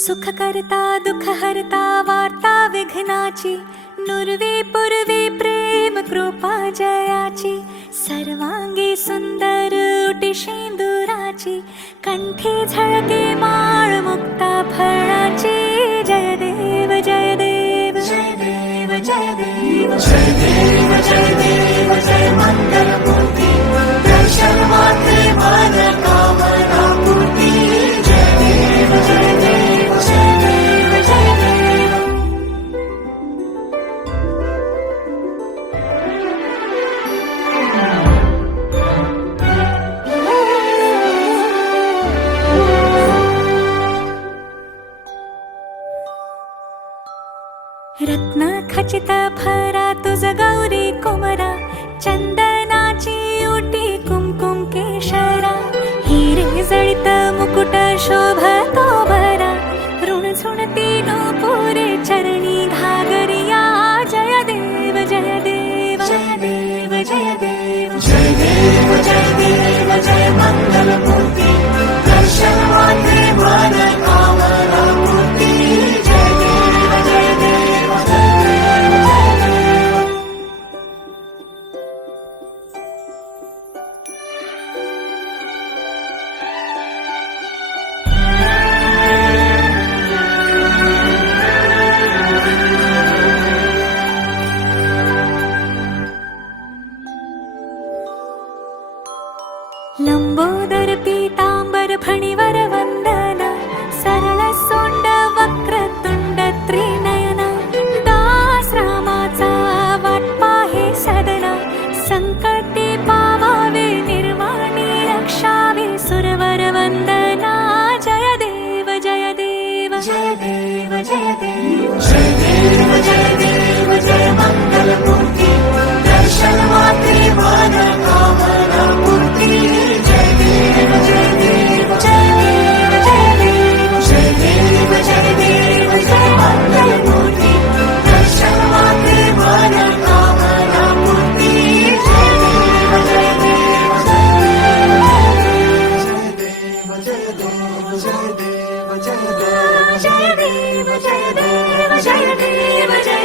सुख करता दुःख हरता वार्ता विघ्नाची, नुरवी पुरवी प्रेम कृपा जयाची, सर्वांगी सुंदर उटी शेंदुराची, कंठी झळके माळ मुक्ता फळाची. जय देव जय देव जय देव जय देव जय देव जय देव जय मंगल मूर्ती, दर्शन मात्रे मन कामना पूर्ती. जय देव जय देव जय देव जय देव. रत्न खचित भरा तुझ गौरी कुमरा, चंदनाची ओटी कुमकुम केशरा, हिरे जळित मुकुट शोभतो भरा, ऋण झुणती नूपुरे चरणी घागरिया. जय देव जय देव जय देव जय देव जय देव जय देव जय मंगल मूर्ती, दर्शन मात्रे मन कामना पूर्ती. जय देव जय देव जय देव जय देव. लंबोदर पीतांबर फणीवर वंदना, सरळ सोंड वक्रतुंड त्रिनयना, दास रामाचा वाटपा हे सदना, संकटी पावावे निर्वाणी रक्षावे सुरवर वंदना. जय देव जय देव जय देव जय देव जय देव जय देव जय मंगल मूर्ती, दर्शन मात्रे मन कामना पूर्ती. जय देव जय देव जय देव जय देव जय देव जय देव जय मंगल मूर्ती, दर्शन मात्रे मन कामना पूर्ती. जय देव जय देव जय देव जय देव जय देव जय देव जय देव जय देव जय देव जय देव जय